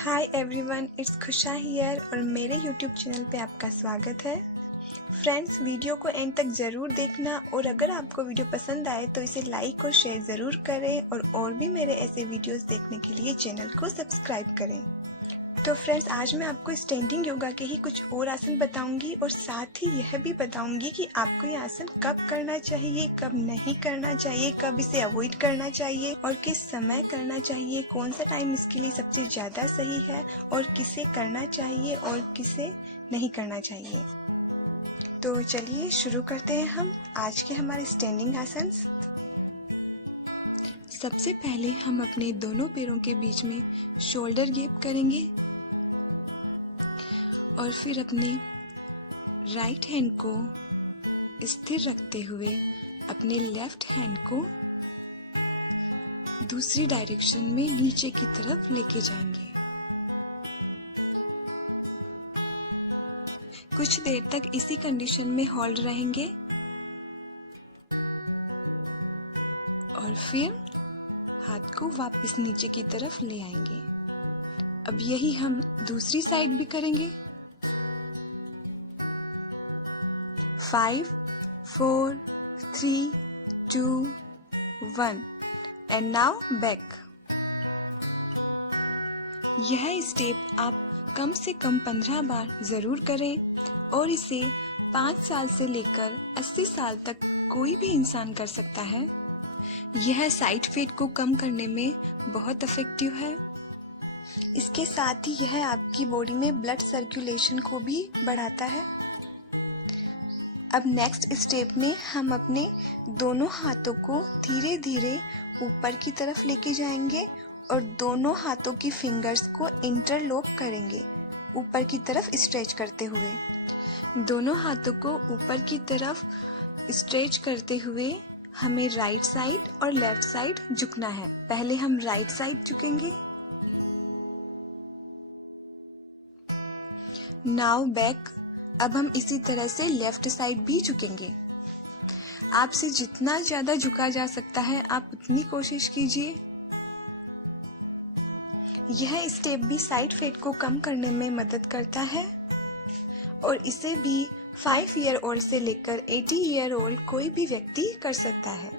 Hi everyone, it's खुशा here और मेरे YouTube channel पे आपका स्वागत है। फ्रेंड्स, वीडियो को एंड तक ज़रूर देखना और अगर आपको वीडियो पसंद आए तो इसे लाइक और शेयर ज़रूर करें और भी मेरे ऐसे वीडियोस देखने के लिए चैनल को सब्सक्राइब करें। तो फ्रेंड्स, आज मैं आपको स्टैंडिंग योगा के ही कुछ और आसन बताऊंगी और साथ ही यह भी बताऊंगी कि आपको ये आसन कब करना चाहिए, कब नहीं करना चाहिए, कब इसे अवॉइड करना चाहिए और किस समय करना चाहिए, कौन सा टाइम इसके लिए सबसे ज़्यादा सही है और किसे करना चाहिए और किसे नहीं करना चाहिए। तो चलिए शुरू करते हैं हम आज के हमारे स्टैंडिंग आसन। सबसे पहले हम अपने दोनों पैरों के बीच में शोल्डर गैप करेंगे और फिर अपने राइट हैंड को स्थिर रखते हुए अपने लेफ्ट हैंड को दूसरी डायरेक्शन में नीचे की तरफ लेके जाएंगे। कुछ देर तक इसी कंडीशन में होल्ड रहेंगे और फिर हाथ को वापस नीचे की तरफ ले आएंगे। अब यही हम दूसरी साइड भी करेंगे। 5, 4, 3, 2, 1 एंड नाउ बैक। यह स्टेप आप कम से कम 15 बार ज़रूर करें और इसे 5 साल से लेकर 80 साल तक कोई भी इंसान कर सकता है। यह साइड फैट को कम करने में बहुत इफेक्टिव है। इसके साथ ही यह आपकी बॉडी में ब्लड सर्कुलेशन को भी बढ़ाता है। अब नेक्स्ट स्टेप में हम अपने दोनों हाथों को धीरे धीरे ऊपर की तरफ लेके जाएंगे और दोनों हाथों की फिंगर्स को इंटरलॉक करेंगे ऊपर की तरफ स्ट्रेच करते हुए। दोनों हाथों को ऊपर की तरफ स्ट्रेच करते हुए हमें राइट साइड और लेफ्ट साइड झुकना है। पहले हम राइट साइड झुकेंगे। Now back. अब हम इसी तरह से लेफ्ट साइड भी झुकेंगे। आपसे जितना ज़्यादा झुका जा सकता है आप उतनी कोशिश कीजिए। यह स्टेप भी साइड फैट को कम करने में मदद करता है और इसे भी 5 ईयर ओल्ड से लेकर 80 ईयर ओल्ड कोई भी व्यक्ति कर सकता है।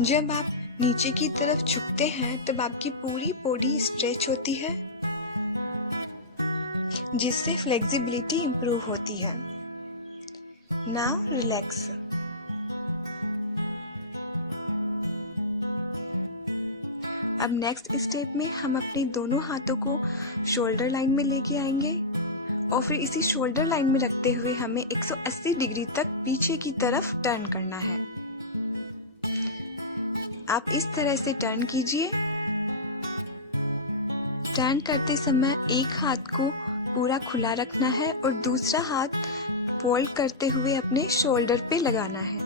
जब आप नीचे की तरफ झुकते हैं तब आपकी पूरी बॉडी स्ट्रेच होती है जिससे फ्लेक्सिबिलिटी इंप्रूव होती है। Now relax. अब नेक्स्ट स्टेप में हम अपने दोनों हाथों को शोल्डर लाइन में लेके आएंगे और फिर इसी शोल्डर लाइन में रखते हुए हमें 180 डिग्री तक पीछे की तरफ टर्न करना है। आप इस तरह से टर्न कीजिए। टर्न करते समय एक हाथ को पूरा खुला रखना है और दूसरा हाथ फोल्ड करते हुए अपने शोल्डर पे लगाना है।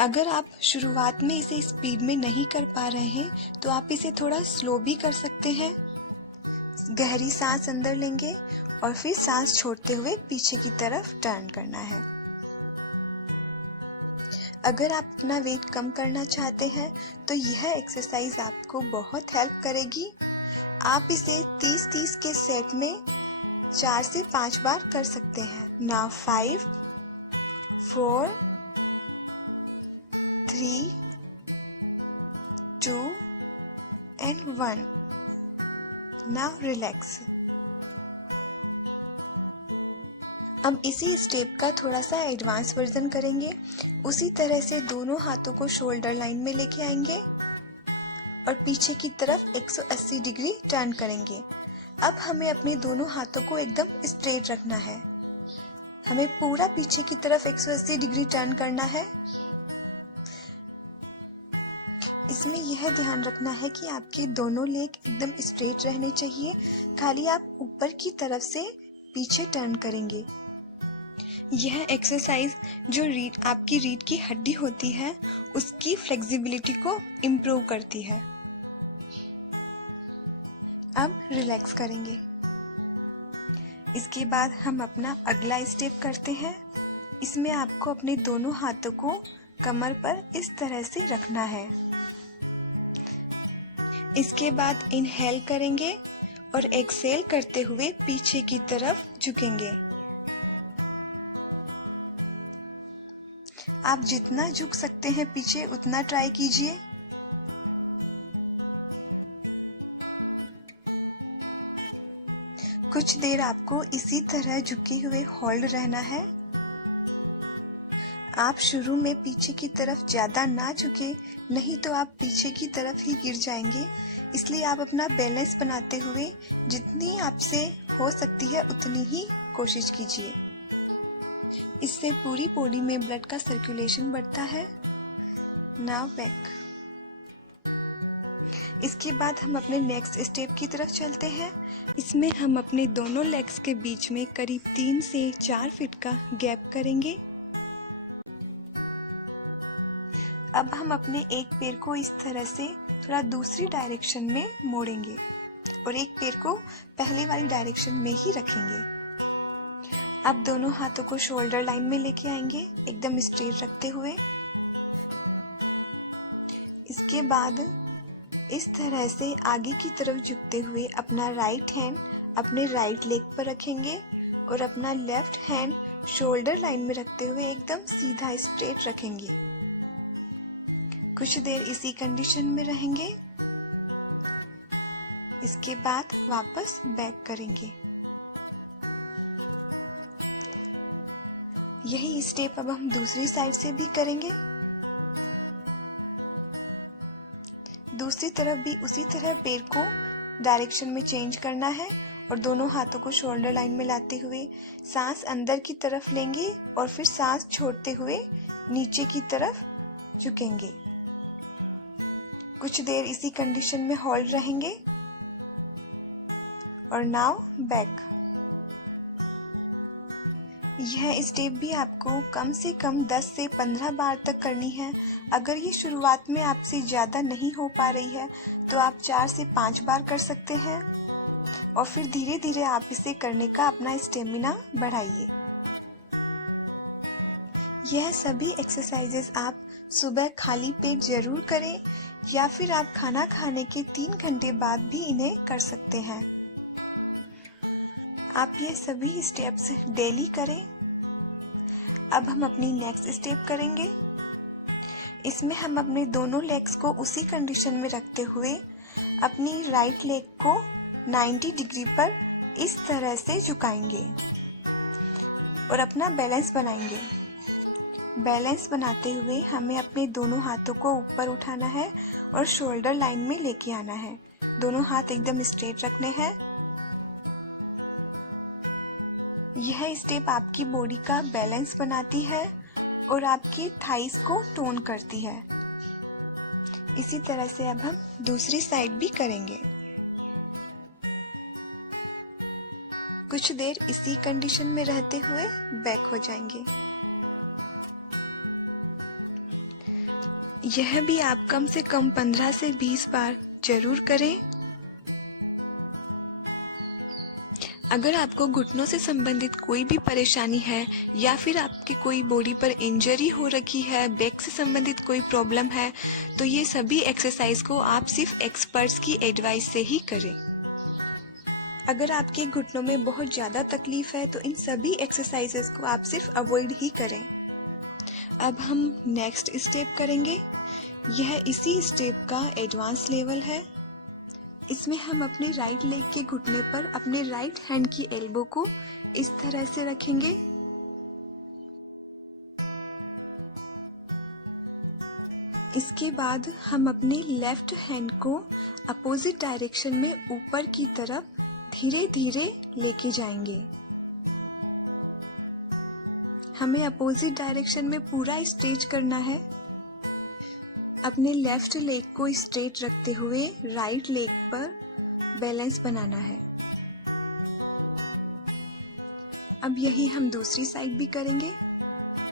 अगर आप शुरुआत में इसे स्पीड में नहीं कर पा रहे हैं तो आप इसे थोड़ा स्लो भी कर सकते हैं। गहरी सांस अंदर लेंगे और फिर सांस छोड़ते हुए पीछे की तरफ टर्न करना है। अगर आप अपना वेट कम करना चाहते हैं तो यह एक्सरसाइज आपको बहुत हेल्प करेगी। आप इसे 30-30 के सेट में 4 से 5 बार कर सकते हैं। Now 5, 4, 3, 2 and 1. Now relax. अब इसी स्टेप का थोड़ा सा एडवांस वर्जन करेंगे। उसी तरह से दोनों हाथों को शोल्डर लाइन में लेके आएंगे और पीछे की तरफ 180 डिग्री टर्न करेंगे। अब हमें अपने दोनों हाथों को एकदम स्ट्रेट रखना है। हमें पूरा पीछे की तरफ 180 डिग्री टर्न करना है। इसमें यह ध्यान रखना है कि आपके दोनों लेग एकदम स्ट्रेट रहने चाहिए। खाली आप ऊपर की तरफ से पीछे टर्न करेंगे। यह एक्सरसाइज जो आपकी रीढ़ की हड्डी होती है उसकी फ्लेक्सिबिलिटी को इम्प्रूव करती है। अब रिलैक्स करेंगे। इसके बाद हम अपना अगला स्टेप करते हैं। इसमें आपको अपने दोनों हाथों को कमर पर इस तरह से रखना है। इसके बाद इनहेल करेंगे और एक्सहेल करते हुए पीछे की तरफ झुकेंगे। आप जितना झुक सकते हैं पीछे उतना ट्राई कीजिए। कुछ देर आपको इसी तरह झुके हुए होल्ड रहना है। आप शुरू में पीछे की तरफ ज़्यादा ना झुके, नहीं तो आप पीछे की तरफ ही गिर जाएंगे। इसलिए आप अपना बैलेंस बनाते हुए जितनी आपसे हो सकती है उतनी ही कोशिश कीजिए। इससे पूरी बॉडी में ब्लड का सर्कुलेशन बढ़ता है। Now back. इसके बाद हम अपने नेक्स्ट स्टेप की तरफ चलते हैं। इसमें हम अपने दोनों लेग्स के बीच में करीब 3 से 4 फीट का गैप करेंगे। अब हम अपने एक पैर को इस तरह से थोड़ा दूसरी डायरेक्शन में मोड़ेंगे और एक पैर को पहले वाली डायरेक्शन में ही रखेंगे। अब दोनों हाथों को शोल्डर लाइन में लेके आएंगे, एकदम स्ट्रेट रखते हुए। इसके बाद इस तरह से आगे की तरफ झुकते हुए अपना राइट हैंड अपने राइट लेग पर रखेंगे और अपना लेफ्ट हैंड शोल्डर लाइन में रखते हुए एकदम सीधा स्ट्रेट रखेंगे। कुछ देर इसी कंडीशन में रहेंगे। इसके बाद वापस बैक करेंगे। यही स्टेप अब हम दूसरी साइड से भी करेंगे। दूसरी तरफ भी उसी तरह पैर को डायरेक्शन में चेंज करना है और दोनों हाथों को शोल्डर लाइन में लाते हुए सांस अंदर की तरफ लेंगे और फिर सांस छोड़ते हुए नीचे की तरफ झुकेंगे। कुछ देर इसी कंडीशन में होल्ड रहेंगे और नाउ बैक। यह स्टेप भी आपको कम से कम 10 से 15 बार तक करनी है। अगर ये शुरुआत में आपसे ज़्यादा नहीं हो पा रही है तो आप 4 से 5 बार कर सकते हैं और फिर धीरे धीरे आप इसे करने का अपना स्टेमिना बढ़ाइए। यह सभी एक्सरसाइजेस आप सुबह खाली पेट जरूर करें या फिर आप खाना खाने के 3 घंटे बाद भी इन्हें कर सकते हैं। आप ये सभी स्टेप्स डेली करें। अब हम अपनी नेक्स्ट स्टेप करेंगे। इसमें हम अपने दोनों लेग्स को उसी कंडीशन में रखते हुए अपनी राइट लेग को 90 डिग्री पर इस तरह से झुकाएंगे और अपना बैलेंस बनाएंगे। बैलेंस बनाते हुए हमें अपने दोनों हाथों को ऊपर उठाना है और शोल्डर लाइन में लेके आना है। दोनों हाथ एकदम स्ट्रेट रखने हैं। यह स्टेप आपकी बॉडी का बैलेंस बनाती है और आपकी थाइस को टोन करती है। इसी तरह से अब हम दूसरी साइड भी करेंगे। कुछ देर इसी कंडीशन में रहते हुए बैक हो जाएंगे। यह भी आप कम से कम 15 से 20 बार जरूर करें। अगर आपको घुटनों से संबंधित कोई भी परेशानी है या फिर आपकी कोई बॉडी पर इंजरी हो रखी है, बैक से संबंधित कोई प्रॉब्लम है, तो ये सभी एक्सरसाइज को आप सिर्फ एक्सपर्ट्स की एडवाइस से ही करें। अगर आपके घुटनों में बहुत ज़्यादा तकलीफ है तो इन सभी एक्सरसाइजेस को आप सिर्फ अवॉइड ही करें। अब हम नेक्स्ट स्टेप करेंगे। यह इसी स्टेप का एडवांस लेवल है। इसमें हम अपने राइट लेग के घुटने पर अपने राइट हैंड की एल्बो को इस तरह से रखेंगे। इसके बाद हम अपने लेफ्ट हैंड को अपोजिट डायरेक्शन में ऊपर की तरफ धीरे धीरे लेके जाएंगे। हमें अपोजिट डायरेक्शन में पूरा स्ट्रेच करना है। अपने लेफ्ट लेग को स्ट्रेट रखते हुए राइट लेग पर बैलेंस बनाना है। अब यही हम दूसरी साइड भी करेंगे।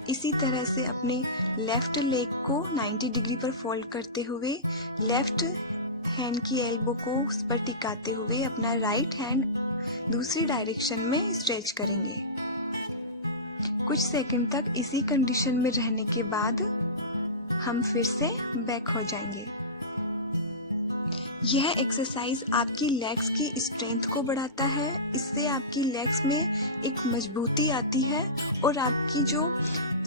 इसी तरह से अपने लेफ्ट लेग को 90 डिग्री पर फोल्ड करते हुए लेफ्ट हैंड की एल्बो को उस पर टिकाते हुए अपना राइट हैंड दूसरी डायरेक्शन में स्ट्रेच करेंगे। कुछ सेकंड तक इसी कंडीशन में रहने के बाद हम फिर से बैक हो जाएंगे। यह एक्सरसाइज आपकी लेग्स की स्ट्रेंथ को बढ़ाता है। इससे आपकी लेग्स में एक मजबूती आती है और आपकी जो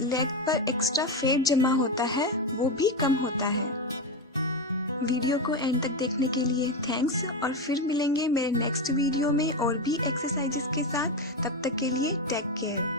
लेग पर एक्स्ट्रा फैट जमा होता है वो भी कम होता है। वीडियो को एंड तक देखने के लिए थैंक्स, और फिर मिलेंगे मेरे नेक्स्ट वीडियो में और भी एक्सरसाइजेस के साथ। तब तक के लिए टेक केयर।